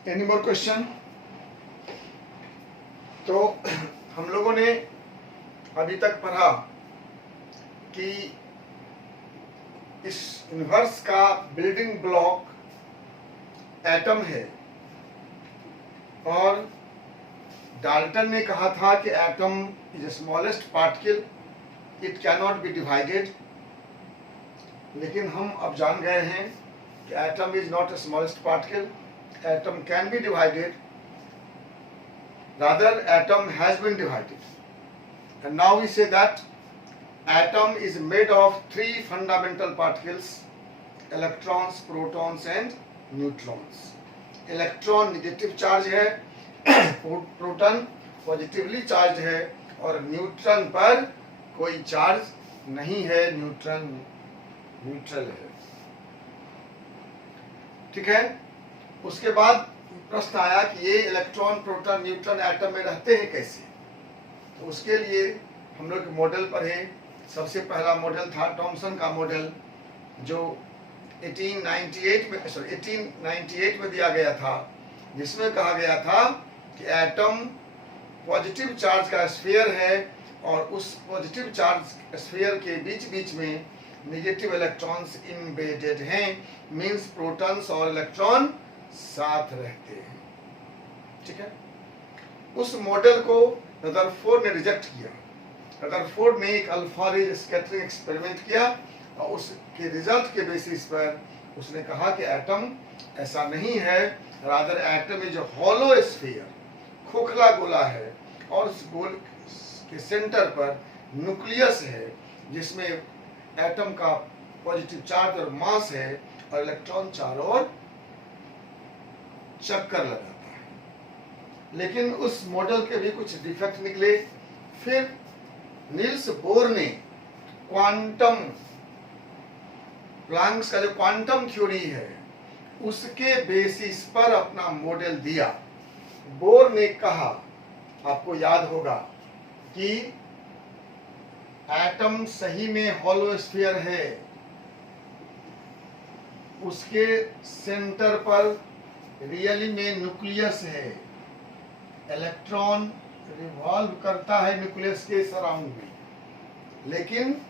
Any more question? तो हम लोगों ने अभी तक पढ़ा कि इस यूनिवर्स का बिल्डिंग ब्लॉक एटम है, और डाल्टन ने कहा था कि atom is smallest particle, it can not be divided. लेकिन हम अब जान गए हैं कि atom is not a smallest particle, atom can be divided, rather atom has been divided, and now we say that atom is made of three fundamental particles: electrons, protons and neutrons. Electron negative charge है, proton positively charge है, और neutron पर कोई charge नहीं है, neutron neutral है। ठीक है। उसके बाद प्रश्न आया कि ये इलेक्ट्रॉन, प्रोटॉन, न्यूट्रॉन एटम में रहते हैं कैसे। तो उसके लिए हम लोग मॉडल पढ़े। सबसे पहला मॉडल था थॉमसन का मॉडल, जो 1898 में दिया गया था, जिसमें कहा गया था कि एटम पॉजिटिव चार्ज का स्फीयर है, और उस पॉजिटिव चार्ज स्फीयर के बीच बीच में नेगेटिव इलेक्ट्रॉन्स इम्बेडेड हैं, मींस प्रोटॉन्स और इलेक्ट्रॉन साथ रहते हैं। ठीक है। उस मॉडल को रदरफोर्ड ने रिजेक्ट किया। रदरफोर्ड ने एक अल्फा रे स्कैटरिंग एक्सपेरिमेंट किया, और उसके रिजल्ट के बेसिस पर उसने कहा कि एटम ऐसा नहीं है, rather atom is hollow sphere, खोखला गोला है, और उस गोल के सेंटर पर न्यूक्लियस है, जिसमें एटम का पॉजिटिव चार्ज और मास है, और इलेक्ट्रॉन चारों ओर चक्कर लगाता है। लेकिन उस मॉडल के भी कुछ डिफेक्ट निकले। फिर नील्स बोर ने क्वांटम, प्लैंक्स का जो क्वांटम थ्योरी है, उसके बेसिस पर अपना मॉडल दिया। बोर ने कहा, आपको याद होगा, कि एटम सही में हॉलो स्फीयर है, उसके सेंटर पर रियली में न्यूक्लियस है, इलेक्ट्रॉन रिवॉल्व करता है न्यूक्लियस के सराउंड में। लेकिन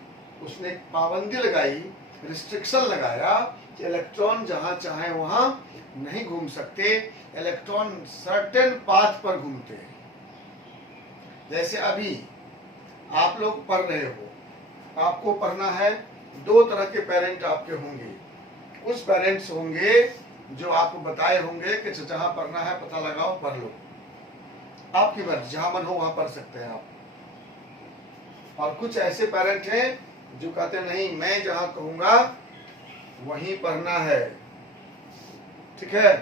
उसने एक पाबंदी लगाई, रिस्ट्रिक्शन लगाया कि इलेक्ट्रॉन जहां चाहे वहां नहीं घूम सकते, इलेक्ट्रॉन सर्टेन पाथ पर घूमते हैं। जैसे अभी आप लोग पढ़ रहे हो, आपको पढ़ना है, दो तरह के पेरेंट आपके होंगे। कुछ पेरेंट्स होंगे जो आपको बताए होंगे कि जहां पढ़ना है पता लगाओ, पढ़ लो, आपकी मर्जी, जहां मन हो वहां पढ़ सकते हैं आप। और कुछ ऐसे पेरेंट हैं जो कहते नहीं, मैं जहां कहूंगा वहीं पढ़ना है। ठीक है।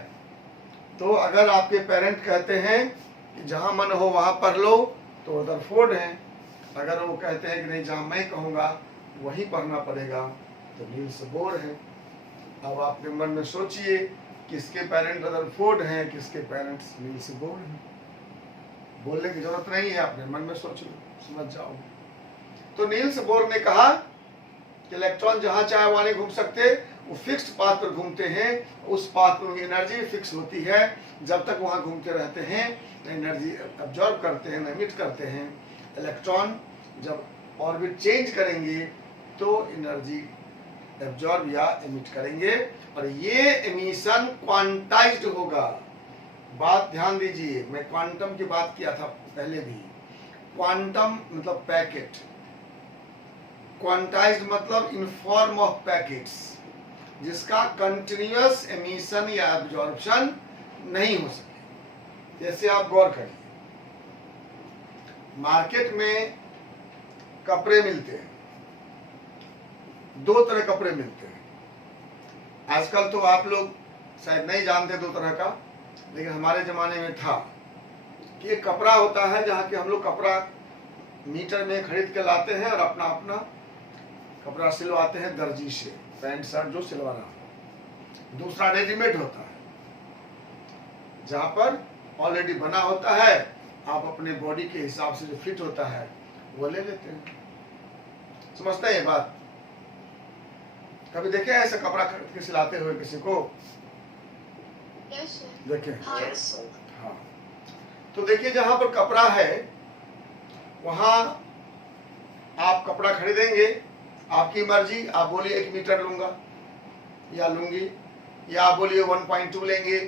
तो अगर आपके पेरेंट कहते हैं कि जहां मन हो वहां पढ़ लो, तो रदरफोर्ड हैं। अगर वो कहते हैं कि नहीं, जहां मैं कहूंगा वहीं पढ़ना पड़ेगा, तो नील्स बोर है। अब आपने मन में सोचिए, किसके पेरेंट रदरफोर्ड हैं, किसके पेरेंट्स नील्स बोर हैं। बोलने की जरूरत नहीं है, आपने मन में सोच लो, समझ जाओ। तो नील्स बोर ने कहा कि इलेक्ट्रॉन जहां चाहे वहां नहीं घूम सकते, वो फिक्स्ड पाथ पर घूमते हैं, उस पाथ पर एनर्जी फिक्स होती है, जब तक वहां घूमते रहते हैं एनर्जी अब्जॉर्ब करते हैं, एमिट करते हैं। इलेक्ट्रॉन जब ऑर्बिट चेंज करेंगे तो एनर्जी एब्जॉर्ब या एमिट करेंगे, और ये एमिशन क्वांटाइज्ड होगा। बात ध्यान दीजिए, मैं क्वांटम की बात किया था पहले भी। क्वांटम मतलब पैकेट, क्वांटाइज्ड मतलब इन फॉर्म ऑफ पैकेट्स, जिसका कंटिन्यूअस एमिशन या एब्जॉर्प्शन नहीं हो सके। जैसे आप गौर करिए, मार्केट में कपड़े मिलते हैं, दो तरह कपड़े मिलते हैं। आजकल तो आप लोग शायद नहीं जानते दो तरह का, लेकिन हमारे जमाने में था कि एक कपड़ा होता है जहाँ के हम लोग कपड़ा मीटर में खरीद के लाते हैं और अपना अपना कपड़ा सिलवाते हैं दर्जी से, पैंट शर्ट जो सिलवाना हो। दूसरा रेडीमेड होता है, जहाँ पर ऑलरेडी बना होता है, आप अपने बॉडी के हिसाब से जो फिट होता है वो ले लेते हैं। समझते हैं ये बात? कभी देखे ऐसा कपड़ा खरीद के सिलाते हुए किसी को? यस देखें Yes, sir. हाँ, तो देखिए जहां पर कपड़ा है वहां आप कपड़ा खरीदेंगे, आपकी मर्जी, आप बोलिए 1 मीटर लूंगा या लूंगी, या आप बोलिए 1.2 लेंगे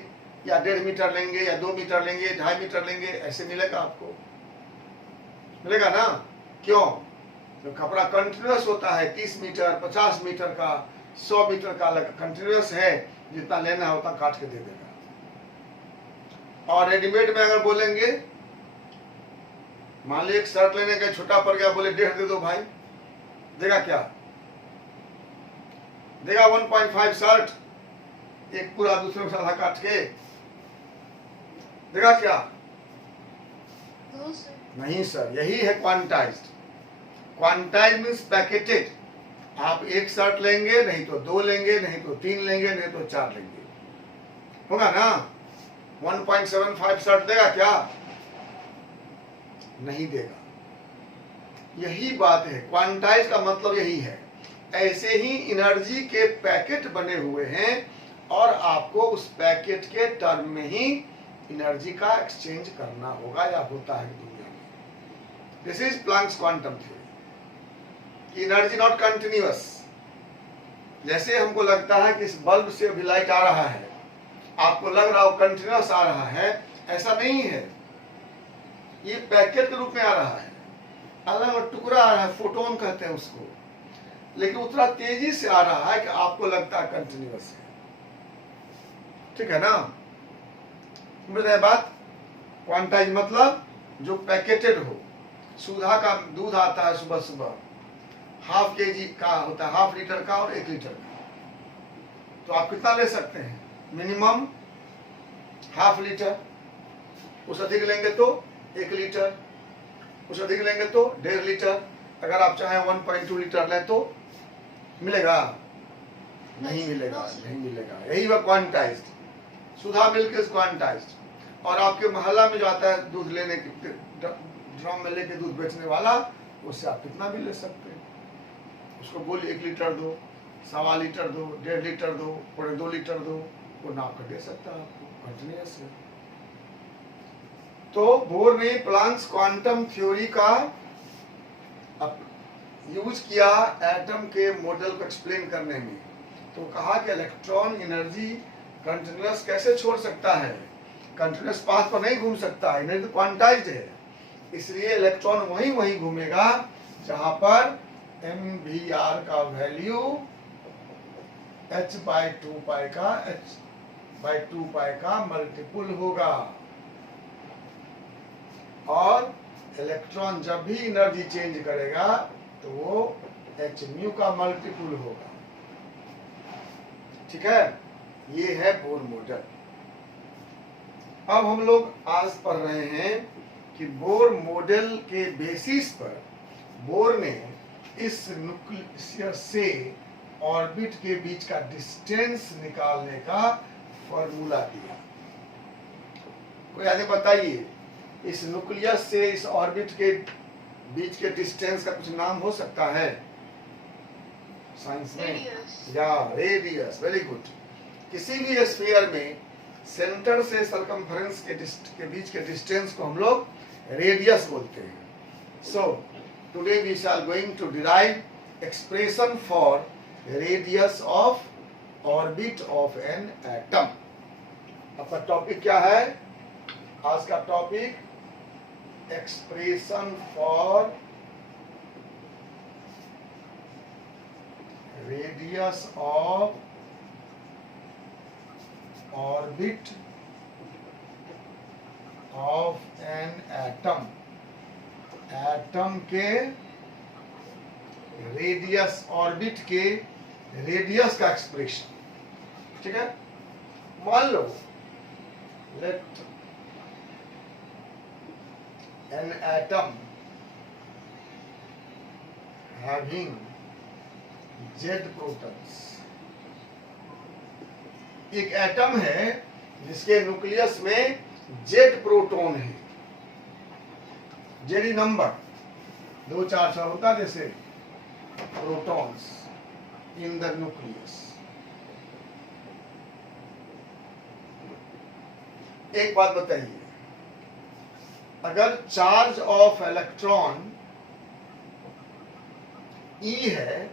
या 1.5 मीटर लेंगे या 2 मीटर लेंगे, 2.5 मीटर लेंगे, ऐसे मिलेगा आपको, मिलेगा ना? क्यों? तो कपड़ा कंटिन्यूअस होता है, 30 मीटर 50 मीटर का 100 मीटर का कंटिन्यूअस है, जितना लेना है उतना काट के दे देगा। और रेडीमेड में अगर बोलेंगे, मान लीजिए एक शर्ट लेने का छोटा पड़ गया, बोले 1.5 दे दो भाई, देगा क्या? देगा 1.5 शर्ट, एक पूरा दूसरे में आधा काट के देगा क्या? No, sir. नहीं सर, यही है क्वांटाइज्ड। Quantize means पैकेटेड। आप एक शर्ट लेंगे, नहीं तो 2 लेंगे, नहीं तो 3 लेंगे, नहीं तो 4 लेंगे, होगा ना? 1.75 शर्ट देगा क्या? नहीं देगा। यही बात है, क्वांटाइज का मतलब यही है। ऐसे ही एनर्जी के पैकेट बने हुए हैं और आपको उस पैकेट के टर्म में ही एनर्जी का एक्सचेंज करना होगा या होता है दुनिया में। This is Planck's quantum theory. Energy not continuous. जैसे हमको लगता है कि इस बल्ब से अभी लाइट आ रहा है, आपको लग रहा हो कंटिन्यूअस आ रहा है, ऐसा नहीं है। ये पैकेट के रूप में आ रहा है, अलग टुकड़ा आ रहा है, फोटोन कहते हैं उसको, लेकिन उतना तेजी से आ रहा है कि आपको लगता है कंटिन्यूअस है। ठीक है ना? समझ रहे बात? क्वांटाइज मतलब जो पैकेटेड हो। सुधा का दूध आता है सुबह सुबह, ½ kg का होता है, ½ लीटर का और 1 लीटर का। तो आप कितना ले सकते हैं? मिनिमम ½ लीटर, उस अधिक लेंगे तो 1 लीटर, उस अधिक लेंगे तो 1.5 लीटर। अगर आप चाहें 1.2 लीटर लें तो मिलेगा? नहीं मिलेगा, नहीं मिलेगा। यही वह quantized. Sudha milk is quantized. और आपके मोहल्ला में जो आता है दूध लेने के, ड्रम में लेके दूध बेचने वाला, उससे आप कितना भी ले सकते हैं। उसको बोलिए 1 लीटर दो, 1.25 लीटर दो, 1.5 लीटर दो, 2.5 लीटर दो, वो नाप कर दे सकता है आपको कंटिन्यूअस है। तो बोर ने प्लैंक्स क्वांटम थ्योरी का यूज किया एटम के मॉडल को एक्सप्लेन करने में। तो कहा कि इलेक्ट्रॉन एनर्जी कंटिन्यूअस कैसे छोड़ सकता है? कंटिन्यूअस पाथ पर नहीं घूम सकता है, एनर्जी क्वांटाइज्ड है। इसलिए इलेक्ट्रॉन वहीं वहीं घूमेगा जहां पर mvr का वैल्यू h/2 का मल्टीपुल होगा। और इलेक्ट्रॉन जब भी एनर्जी चेंज करेगा तो वो hν का मल्टीपुल होगा। ठीक है? ये है बोर मॉडल। अब हम लोग आज पढ़ रहे हैं कि बोर मॉडल के बेसिस पर बोर ने इस न्यूक्लियस से ऑर्बिट के बीच का डिस्टेंस निकालने का फॉर्मूला दिया। कोई आगे बताइए, इस न्यूक्लियस से इस ऑर्बिट के बीच के डिस्टेंस का कुछ नाम हो सकता है साइंस में? Radius. या रेडियस। Very good. किसी भी स्फीयर में सेंटर से सरकमफेरेंस के बीच के डिस्टेंस को हम लोग रेडियस बोलते हैं। So today we are going to derive expression for radius of orbit of an atom. आपका टॉपिक क्या है आज का topic? Expression for radius of orbit of an atom. Atom के रेडियस, ऑर्बिट के रेडियस का एक्सप्रेशन। ठीक है? मान लो let an atom having Z protons। एक एटम है जिसके न्यूक्लियस में Z प्रोटॉन है। जेडी नंबर 2 4 6 होता जैसे प्रोटॉन्स इन द न्यूक्लियस। एक बात बताइए, अगर चार्ज ऑफ इलेक्ट्रॉन E है,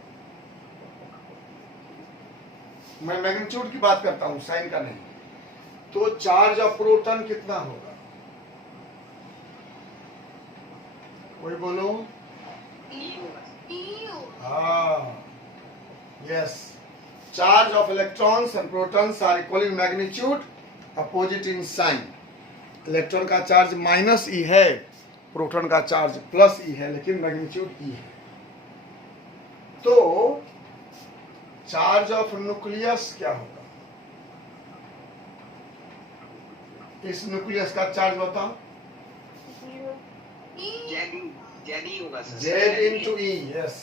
मैं मैग्नीट्यूड की बात करता हूं, साइन का नहीं, तो चार्ज ऑफ प्रोटॉन कितना होगा? कोई बोलो। हाँ, yes, charge of electrons and protons are equal in magnitude, opposite in sign. Electron का चार्ज माइनस ई है, प्रोटॉन का चार्ज प्लस ई है, लेकिन मैग्नीट्यूड ई है। तो चार्ज ऑफ न्यूक्लियस क्या होगा? इस न्यूक्लियस का चार्ज बताओ। जेड होगा सर। जेड इंटू ई, यस।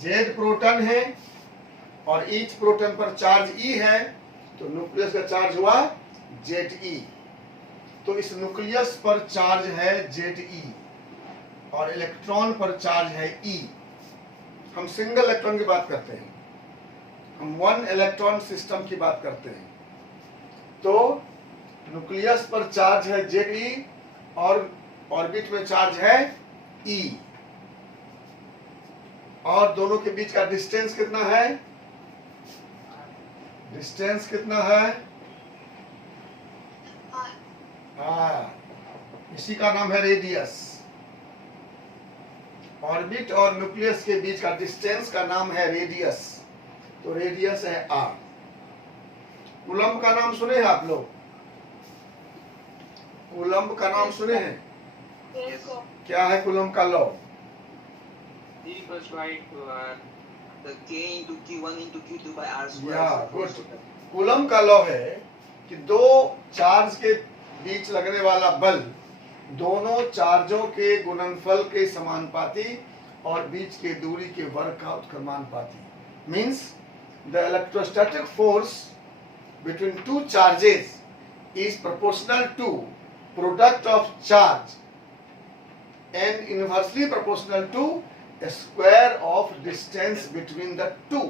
जेड प्रोटॉन है और ईच प्रोटॉन पर चार्ज ई है, तो न्यूक्लियस का चार्ज हुआ जेड ई। तो इस न्यूक्लियस पर चार्ज है जेड ई और इलेक्ट्रॉन पर चार्ज है ई। हम सिंगल इलेक्ट्रॉन की बात करते हैं, हम वन इलेक्ट्रॉन सिस्टम की बात करते हैं। तो न्यूक्लियस पर चार्ज है जेड ई और ऑर्बिट में चार्ज है ई, और दोनों के बीच का डिस्टेंस कितना है? डिस्टेंस कितना है? इसी का नाम है रेडियस। ऑर्बिट और न्यूक्लियस के बीच का डिस्टेंस का नाम है रेडियस, तो रेडियस है आर। कूलम्ब का नाम सुने हैं आप लोग? कूलम्ब का नाम सुने हैं? क्या है कूलम्ब का लॉ? कूलम्ब का लॉ है कि दो चार्ज के बीच लगने वाला बल दोनों चार्जों के गुणनफल के समानुपाती और बीच के दूरी के वर्ग का उत्क्रमानुपाती। Means the electrostatic force between two charges is proportional to product of charge and inversely proportional to a square of distance between the two।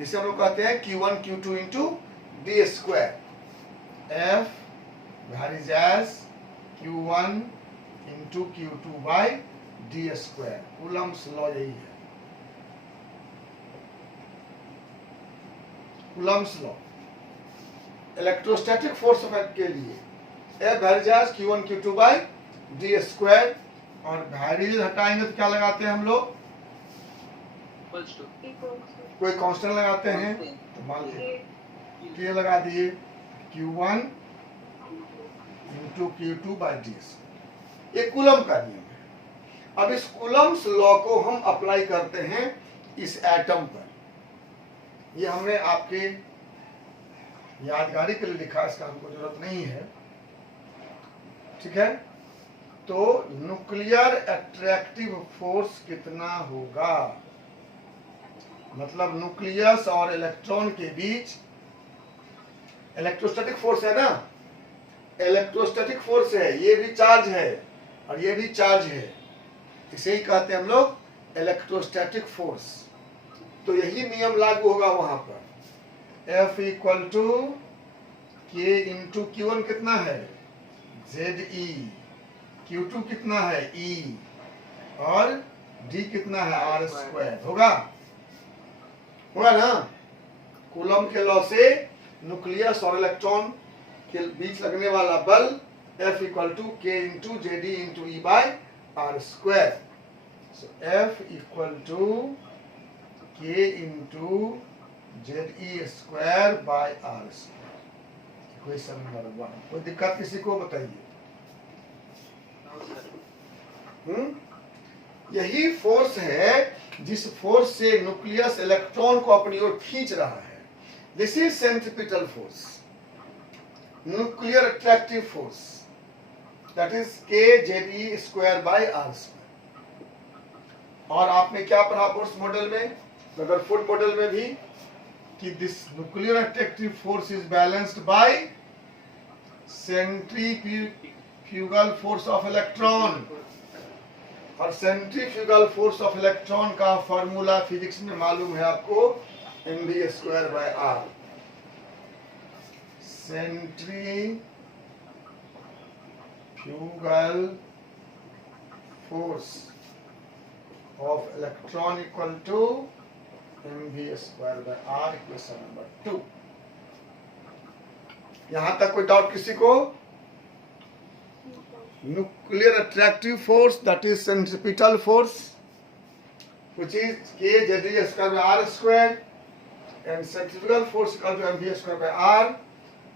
इसे हम लोग कहते हैं Q1 Q2 into D square। F varies as Q1 into Q2 by D square। Coulomb's law यही है, Coulomb's law. Electrostatic force के लिए F varies as Q1 Q2 by D square, और वैरिज हटाएंगे तो क्या लगाते हैं हम लोग? कोई कांस्टेंट लगाते हैं, तो मान लीजिए K लगा दिए, Q1 into Q2 by D square। ये कूलम्ब का नियम है। अब इस कूलम्ब्स लॉ को हम अप्लाई करते हैं इस एटम पर। ये हमने आपके यादगारी के लिए लिखा, इसका हमको जरूरत नहीं है, ठीक है। तो न्यूक्लियर अट्रैक्टिव फोर्स कितना होगा? मतलब न्यूक्लियस और इलेक्ट्रॉन के बीच इलेक्ट्रोस्टैटिक फोर्स है ना, इलेक्ट्रोस्टैटिक फोर्स है, ये भी चार्ज है और ये भी चार्ज है, इसे ही कहते हैं हम लोग इलेक्ट्रोस्टैटिक फोर्स। तो यही नियम लागू होगा वहां पर। F equal to K into Q1 कितना है? ZE। Q2 कितना है? E। और D कितना है? R square. होगा ना? कूलम्ब के लॉ से न्यूक्लियस और इलेक्ट्रॉन के बीच लगने वाला बल F equal to K into JD into E by R square. So F equal to K into ZE square by R square. Question number 1। कोई दिक्कत किसी को? बताइए। यही फोर्स है जिस फोर्स से न्यूक्लियस इलेक्ट्रॉन को अपनी ओर खींच रहा है। This is centripetal force, nuclear attractive force, that is KZE square by R square. और आपने क्या पढ़ा बोर्स मॉडल में, रदरफोर्ड मॉडल में भी, कि this nuclear attractive force is balanced bye centrifugal force of electron. और सेंट्रीफ्यूगल फोर्स ऑफ इलेक्ट्रॉन का फॉर्मूला फिजिक्स में मालूम है आपको, mv square by r। centrifugal force of electron equal to mv square by r, equation number 2। यहां तक कोई doubt किसी को? Nuclear attractive force, that is centripetal force, which is kZe square by r square, and centrifugal force equal to mv square by r.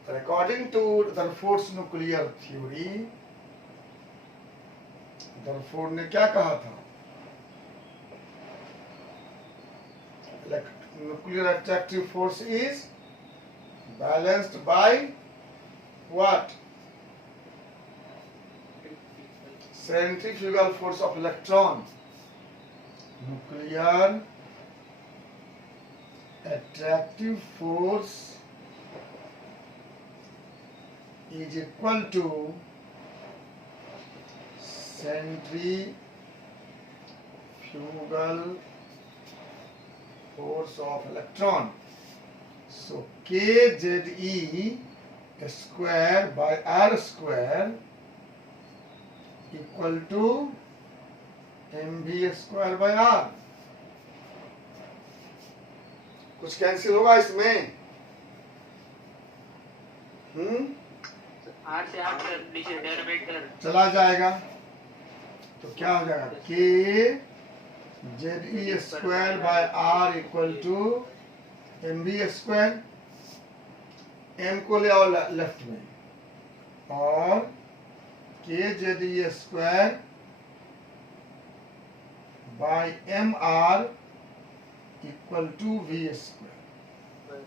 According to Rutherford's nuclear theory, Rutherford ने क्या कहा था? Nuclear attractive force is balanced by what? Centrifugal force of electron. Nuclear attractive force is equal to centrifugal force of electron. So kZe square by r square equal to mv square by r. कुछ cancel होगा इसमें? आठ से आठ derivative चला जाएगा तो क्या हो जाएगा? k ZE square by r equal to mv square. m को ले आओ लेफ्ट में, और k ZE square by mr equal to v square,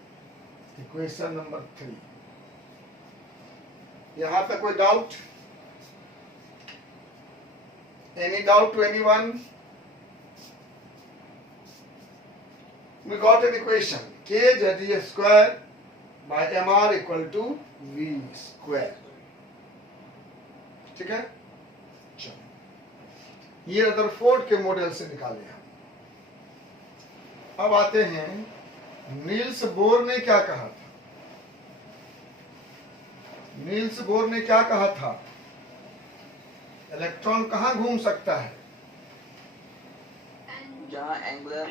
equation number 3। यहां तक कोई doubt? Any doubt to anyone? We got an equation kZe square by mr equal to v square। ठीक है, चलो ये रदरफोर्ड के मॉडल से निकाले हम। अब आते हैं नील्स बोर ने क्या कहा था। नील्स बोर ने क्या कहा था? इलेक्ट्रॉन कहाँ घूम सकता है? जहाँ एंगुलर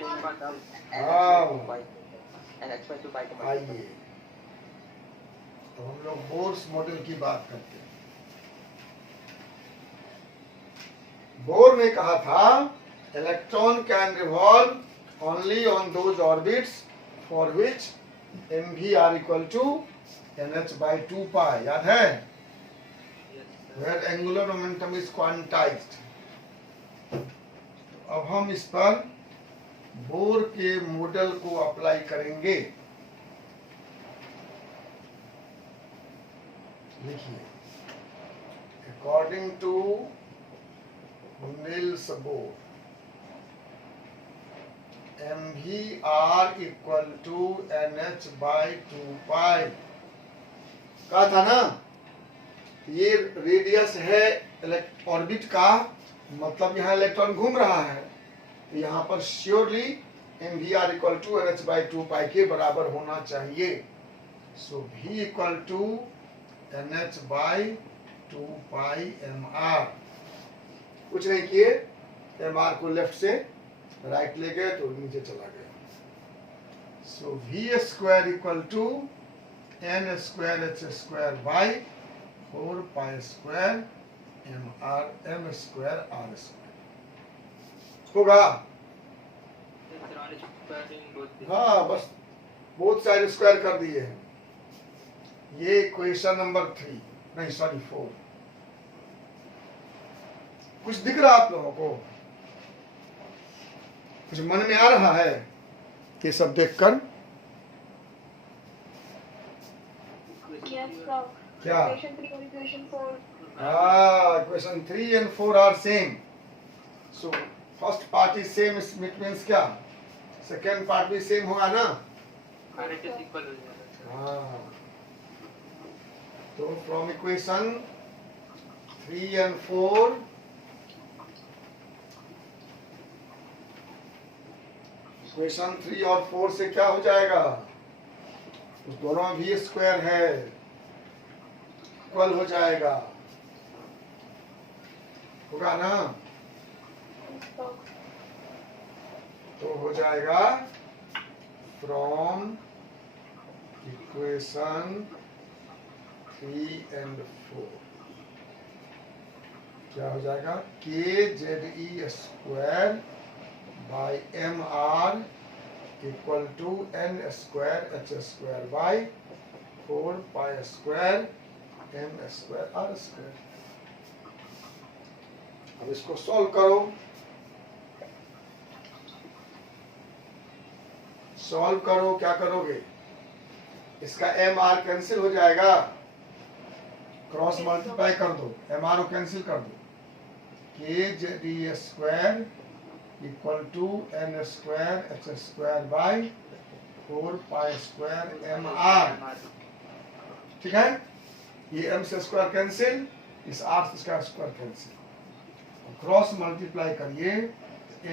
आइए तो हम लोग बोर्स मॉडल की बात करते हैं। बोर ने कहा था electron can revolve only on those orbits for which mv r equal to nh by 2 pi। याद है? Where angular momentum is quantized। अब हम इस पर बोर के मॉडल को अप्लाई करेंगे। लिखिए, according to Niels Bohr mv r equal to nh by 2 pi। कहा था ना, ये रेडियस है ऑर्बिट का, मतलब यहाँ इलेक्ट्रॉन घूम रहा है, तो यहाँ पर surely mvr equal to nh by 2 pi के बराबर होना चाहिए। So v equal to nh by 2 pi mr। कुछ नहीं किए, mr को लेफ्ट से राइट ले गए तो नीचे चला गया। So v square equal to n square h square by 4 pi square m square r square होगा। हाँ, बस बोथ साइड स्क्वायर कर दिए हैं। ये क्वेश्चन नंबर 3 नहीं सॉरी 4। कुछ दिख रहा आप लोगों को? कुछ मन में आ रहा है ये सब देखकर? क्या? Equation 3 and 4 are same. So first part is same, it means क्या? Second part भी same होगा ना? हाँ। तो from equation 3 and 4 इक्वेशन 3 और 4 से क्या हो जाएगा? उस दोनों में v स्क्वायर है, इक्वल हो जाएगा, होगा ना? तो हो जाएगा फ्रॉम इक्वेशन 3 and 4 क्या हो जाएगा? KZE square by MR equal to N square H square by 4 pi square M square R square. अब इसको सॉल्व करो। सॉल्व करो, क्या करोगे? इसका MR कैंसिल हो जाएगा, क्रॉस मल्टीप्लाई कर दो, MR को कैंसिल कर दो। KZE square equal to N square H square by 4 pi square MR। ठीक है, ये M से स्क्वायर कैंसिल, इस R से स्क्वायर कैंसिल, क्रॉस मल्टीप्लाई करिए,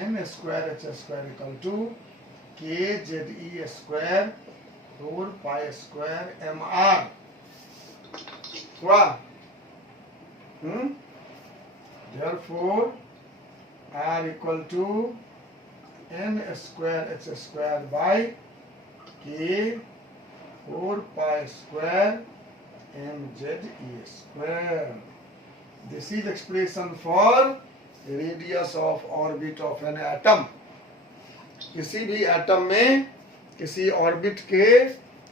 N square H square equal to KZE square 4 pi square MR हुआ। Therefore R equal to N square H square by K 4 pi square MZE square. This is expression for radius of orbit of an atom। किसी भी atom में किसी orbit के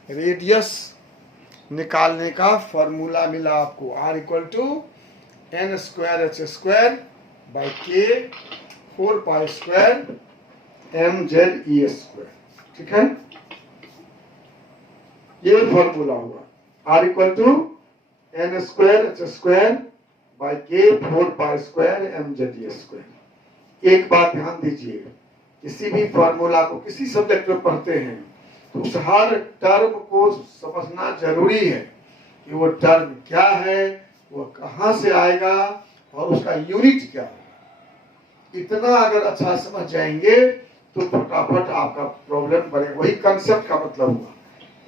radius निकालने का formula मिला आपको, R equal to N square H square by K 4 pi square MZE square. ठीक है, ये फॉर्मूला हुआ, R equal to N square H square by K 4 pi square MZE square. एक बात ध्यान दीजिए, किसी भी फॉर्मूला को किसी सब्जेक्ट में पढ़ते हैं तो उस हर टर्म को समझना जरूरी है कि वो टर्म क्या है, वो कहाँ से आएगा और उसका यूनिट क्या है। इतना अगर अच्छा समझ जाएंगे तो फटाफट आपका प्रॉब्लम बनेगा। वही कंसेप्ट का मतलब हुआ,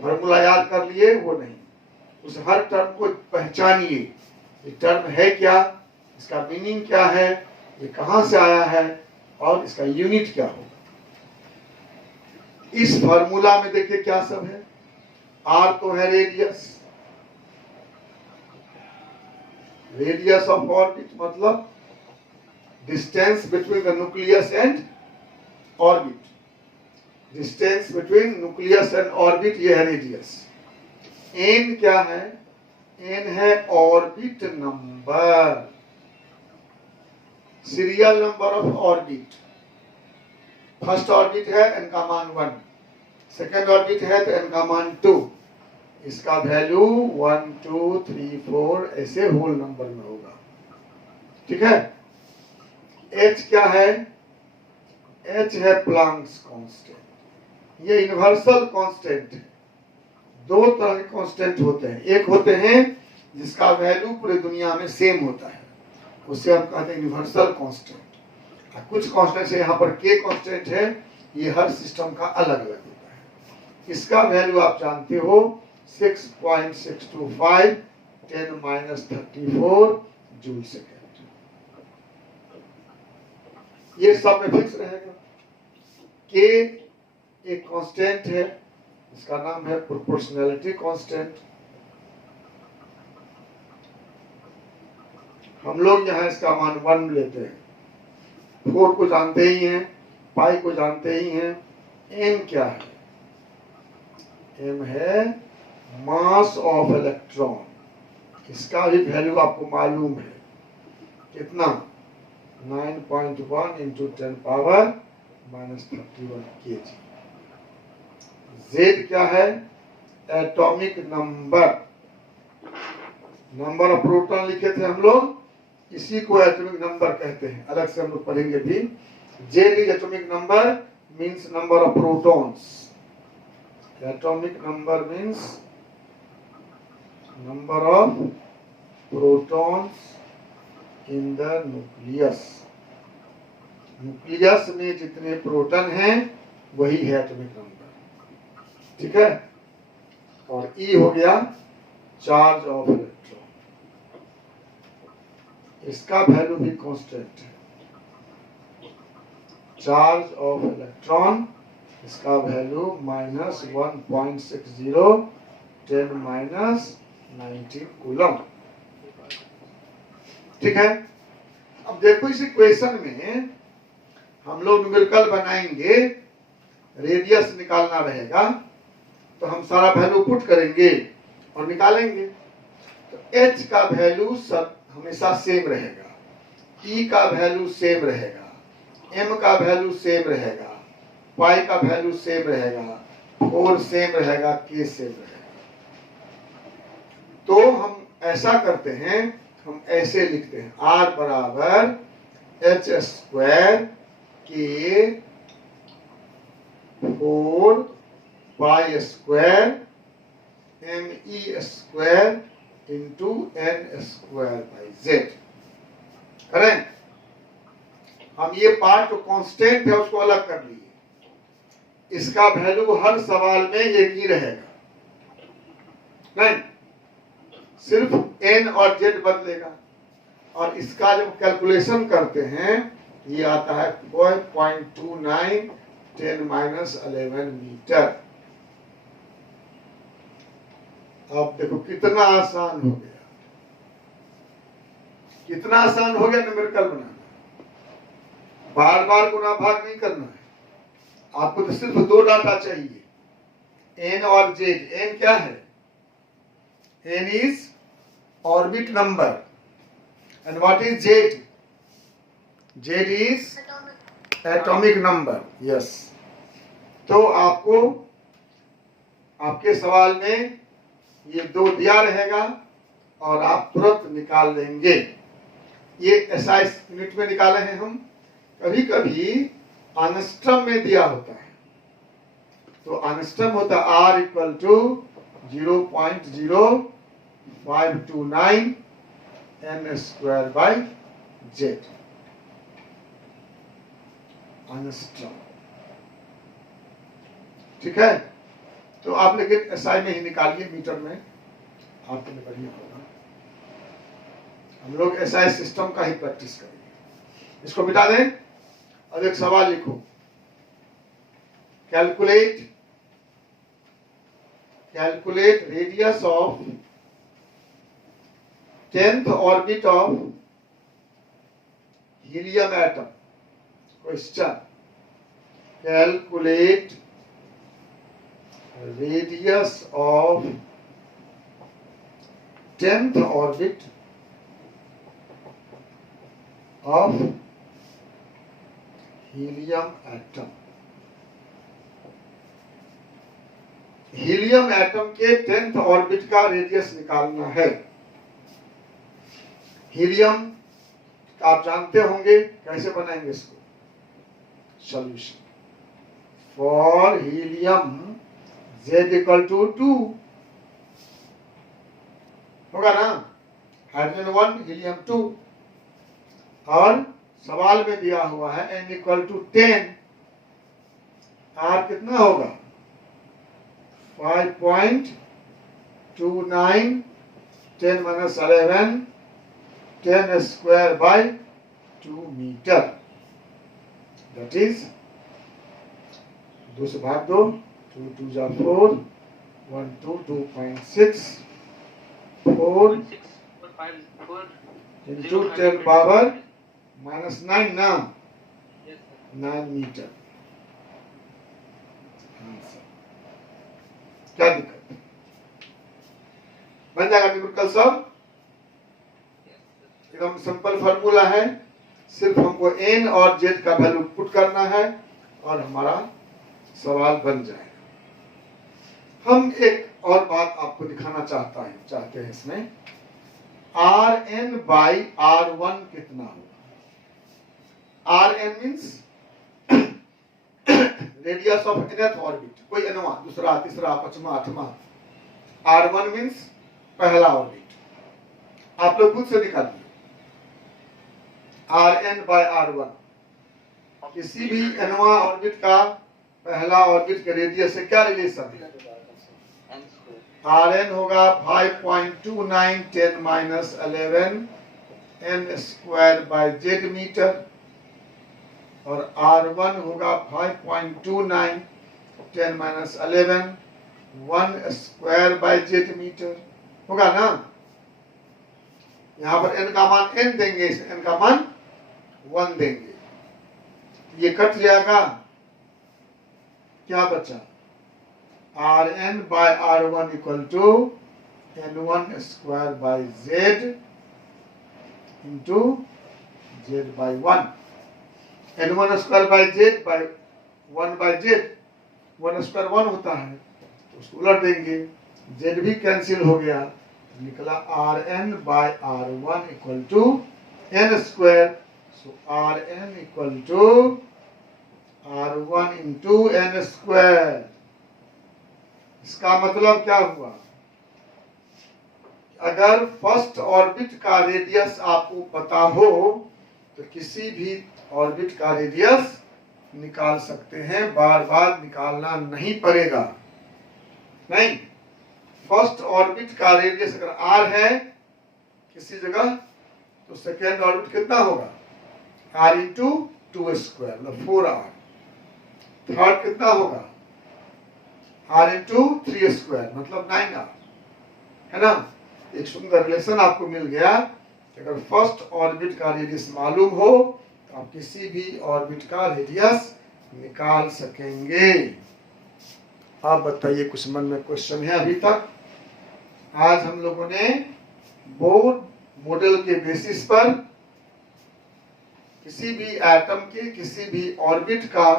फॉर्मूला याद कर लिए वो नहीं, उस हर टर्म को पहचानिए, ये टर्म है क्या, इसका मीनिंग क्या है, ये कहाँ से आया है और इसका यूनिट क्या होगा। इस फार्मूला में देखिए क्या सब है। R तो है रेडियस, रेडियस ऑफ ऑर्बिट मतलब distance between the nucleus and orbit, distance between nucleus and orbit, ये है रेडियस। N क्या है? N है orbit number, serial number of orbit. First orbit है n का मान 1, सेकेंड ऑर्बिट है तो n का मान 2, इसका वैल्यू 1 2 3 4 ऐसे होल नंबर में होगा। ठीक है, h क्या है? h है प्लैंक्स कांस्टेंट, ये यूनिवर्सल कांस्टेंट है। दो तरह के कांस्टेंट होते हैं, एक होते हैं जिसका वैल्यू पूरी दुनिया में सेम होता है, उसे हम कहते हैं यूनिवर्सल कांस्टेंट। कुछ कांस्टेंट है, यहाँ पर k कांस्टेंट है, ये हर सिस्टम का अलग अलग होता है। इसका वैल्यू आप जानते हो 6.625 10-34 जूल सेकेंड। ये सब में फिक्स रहेगा। k एक कांस्टेंट है, इसका नाम है प्रोपोर्शनैलिटी कांस्टेंट। हम लोग यहाँ इसका मान 1 लेते हैं, 4 को जानते ही हैं, पाई को जानते ही हैं। m क्या है? m है मास ऑफ इलेक्ट्रॉन, इसका भी वैल्यू आपको मालूम है कितना? 9.1 इंटू 10 पावर -31 kg। z क्या है? Atomic number, number of proton लिखे थे हम लोग, इसी को एटॉमिक नंबर कहते हैं, अलग से हम लोग पढ़ेंगे भी। z is atomic number means number of protons, atomic number means number of protons in the nucleus. Nucleus में जितने प्रोटॉन हैं वही है एटॉमिक नंबर। ठीक है, और E हो गया चार्ज ऑफ इलेक्ट्रॉन। इसका वैल्यू भी कांस्टेंट है। चार्ज ऑफ इलेक्ट्रॉन, इसका वैल्यू -1.60 10 -19 कूलम। ठीक है। अब देखो इस इक्वेशन में हम लोग न्यूमेरिकल बनाएंगे, रेडियस निकालना रहेगा, तो हम सारा वैल्यू पुट करेंगे और निकालेंगे। तो h का वैल्यू सब हमेशा सेम रहेगा, e का वैल्यू सेम रहेगा, m का वैल्यू सेम रहेगा, y का वैल्यू सेम रहेगा, 4 सेम रहेगा, k सेम रहेगा। तो हम ऐसा करते हैं, हम ऐसे लिखते हैं r बराबर h square k 4 y square me square into n square by z। करें, हम ये पार्ट जो कांस्टेंट है उसको अलग कर लिए, इसका वैल्यू हर सवाल में एक ही रहेगा, नहीं सिर्फ n और z बदलेगा। और इसका जब कैलकुलेशन करते हैं ये आता है 4.29 10 -11 मीटर। अब देखो कितना आसान हो गया, कितना आसान हो गया न्यूमेरिकल बनाना। बार बार गुणा भाग नहीं करना है, आपको तो सिर्फ दो डाटा चाहिए, n और z। n क्या है? n is orbit number and what is z? z is atomic number। yes। तो आपको आपके सवाल में ये दो दिया रहेगा और आप तुरंत निकाल लेंगे। ये SI यूनिट में निकाले हैं हम, कभी कभी एंगस्ट्रम में दिया होता है, तो एंगस्ट्रम होता है R equal to 0.0529 n square by z angstrom. ठीक है। तो आप लेकिन SI में ही निकालिए, मीटर में आपको बढ़िया होगा। हम लोग SI सिस्टम का ही प्रैक्टिस करेंगे। इसको मिटा दें। अब एक सवाल लिखो, calculate radius of 10th orbit of helium atom. Question, calculate radius of 10th orbit of helium atom। Helium atom के 10th ऑर्बिट का रेडियस निकालना है। हीलियम आप जानते होंगे, कैसे बनाएंगे इसको? Solution for helium Z equal to 2 होगा ना, हाइड्रोजन 1 हीलियम 2। और सवाल में दिया हुआ है n इक्वल टू 10, R कितना होगा? 5.29 10 -11 10 square by 2 metre. That is 2 से भाग दो, 2 2 जा 4 1 2 2.6 4 into 10 पावर -9 ना, 9 मीटर। क्या दिक्कत? बन जाएगा न्यूमेरिकल सब, एकदम सिंपल फॉर्मूला है। सिर्फ हमको n और z का वैल्यू पुट करना है और हमारा सवाल बन जाएगा। हम एक और बात आपको दिखाना चाहते हैं इसमें, Rn बाई R1 कितना होगा? Rn means radius of nth orbit, कोई nवां, दूसरा, तीसरा, पांचवा, आठवां। R1 मीन्स पहला ऑर्बिट। आप लोग खुद से निकालिए Rn बाई R1। किसी भी nवां ऑर्बिट का पहला ऑर्बिट के रेडियस से क्या रिलेशन है? Rn होगा 5.29 10 -11 n square by Z metre, और R1 होगा 5.29 10 - 11 1 स्क्वायर बाय जेड मीटर होगा ना। यहां पर n का मान n देंगे, n का मान 1 देंगे, ये कट जाएगा, क्या बचा Rn by R1 equal to n1 square by Z into Z by 1। n1 square by Z by 1 by Z, 1 square 1 होता है, तो उसको उलट देंगे, जेड भी कैंसिल हो गया, निकला Rn by R1 equal to n square. So Rn equal to R1 into n square. इसका मतलब क्या हुआ, अगर फर्स्ट ऑर्बिट का रेडियस आपको पता हो तो किसी भी ऑर्बिट का रेडियस निकाल सकते हैं, बार बार निकालना नहीं पड़ेगा। नहीं, फर्स्ट ऑर्बिट का रेडियस अगर r है किसी जगह, तो सेकेंड ऑर्बिट कितना होगा r इंटू 2 स्क्वायर मतलब 4r। थर्ड कितना होगा r इंटू 3 स्क्वायर मतलब 9r, है ना। एक सुंदर रिलेशन आपको मिल गया कि अगर फर्स्ट ऑर्बिट का रेडियस मालूम हो तो आप किसी भी ऑर्बिट का रेडियस निकाल सकेंगे। आप बताइए, कुछ मन में क्वेश्चन है अभी तक? आज हम लोगों ने बोर मॉडल के बेसिस पर किसी भी एटम के किसी भी ऑर्बिट का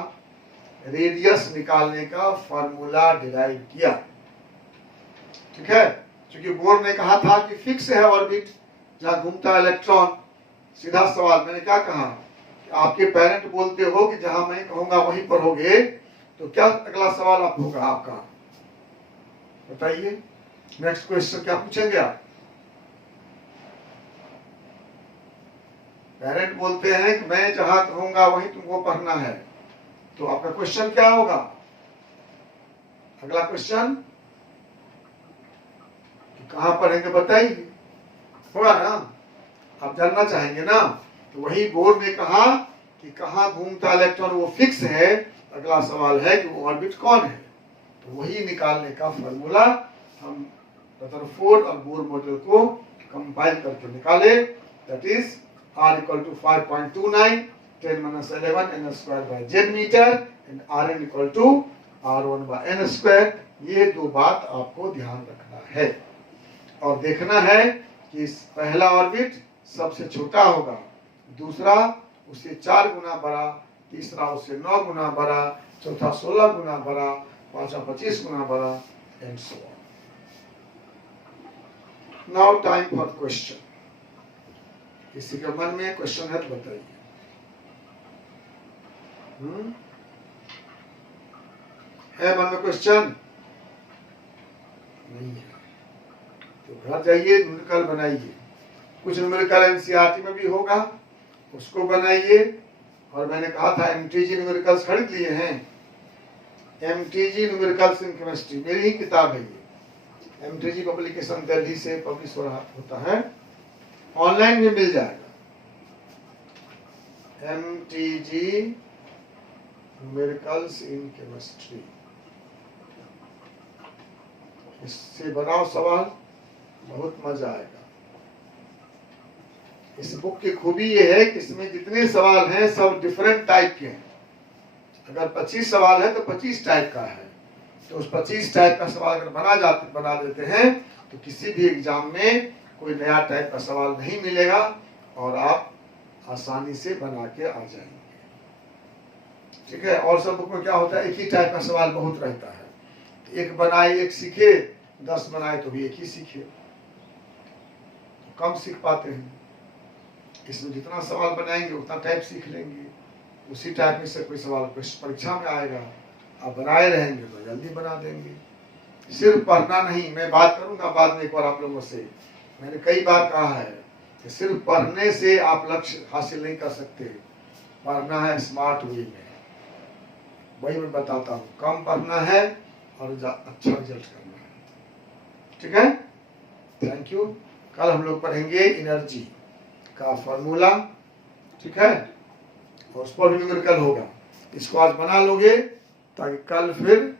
रेडियस निकालने का फॉर्मूला डिराइव किया, ठीक है। क्योंकि बोर ने कहा था कि फिक्स है ऑर्बिट जहां घूमता है इलेक्ट्रॉन। सीधा सवाल मैंने क्या कहा कि आपके पेरेंट बोलते हो कि जहां मैं कहूंगा वहीं पर होगे, तो क्या अगला सवाल आप होगा आपका, बताइए। नेक्स्ट क्वेश्चन क्या पूछेंगे आप? पेरेंट बोलते हैं कि मैं जहां कहूंगा वहीं तुमको पढ़ना है, तो आपका क्वेश्चन क्या होगा? अगला क्वेश्चन कहां पढ़ेंगे बताइए, होगा ना, आप जानना चाहेंगे ना। तो वही बोर ने कहा कि कहां घूमता इलेक्ट्रॉन वो फिक्स है, अगला सवाल है कि वो ऑर्बिट कौन है। तो वही निकालने का फॉर्मूला हम रदरफोर्ड और बोर मॉडल को कंपाइल करके निकाले, that is r equal to 5.29 10 - 11 n square by Z metre and Rn equal to R1 by n square. ये दो बात आपको ध्यान रखना है और देखना है कि पहला ऑर्बिट सबसे छोटा होगा, दूसरा उससे 4 गुना बड़ा, तीसरा उससे 9 गुना बड़ा, चौथा 16 गुना बड़ा, पांचवा 25 गुना बड़ा, and so on. Now time for question. किसी के मन में क्वेश्चन है तो बताइए। है मन में क्वेश्चन? नहीं है तो घर जाइए, न्यूमेरिकल बनाइए। कुछ न्यूमेरिकल एनसीईआरटी में भी होगा, उसको बनाइए। और मैंने कहा था एमटीजी न्यूमेरिकल्स खरीद लिए हैं, एमटीजी न्यूमेरिकल्स इन केमिस्ट्री, मेरी ही किताब है ये। एमटीजी पब्लिकेशन दिल्ली से पब्लिश हो रहा होता है, ऑनलाइन भी मिल जाएगा। एमटीजी न्यूमेरिकल्स इन केमिस्ट्री, इससे बनाओ सवाल, बहुत मजा आएगा। इस बुक की खूबी ये है कि इसमें जितने सवाल हैं सब डिफरेंट टाइप के हैं। अगर 25 सवाल है तो 25 टाइप का है, तो उस 25 टाइप का सवाल अगर बना देते हैं तो किसी भी एग्जाम में कोई नया टाइप का सवाल नहीं मिलेगा और आप आसानी से बना के आ जाएंगे, ठीक है। और सब बुक में क्या होता है, एक ही टाइप का सवाल बहुत रहता है, तो एक बनाए एक सीखे, 10 बनाए तो भी एक ही सीखे, तो कम सीख पाते हैं। इसमें जितना सवाल बनाएंगे उतना टाइप सीख लेंगे, उसी टाइप में से कोई सवाल परीक्षा में आएगा, आप बनाए रहेंगे तो जल्दी बना देंगे। सिर्फ पढ़ना नहीं, मैं बात करूंगा बाद में एक बार आप लोगों से, मैंने कई बार कहा है कि सिर्फ पढ़ने से आप लक्ष्य हासिल नहीं कर सकते, पढ़ना है स्मार्ट वे में, वही मैं बताता हूँ। कम पढ़ना है और अच्छा रिजल्ट करना है, ठीक है। Thank you. कल हम लोग पढ़ेंगे एनर्जी, का फॉर्मूला, ठीक है, और उस पर भी न्यूमेरिकल होगा। इसको आज बना लोगे ताकि कल फिर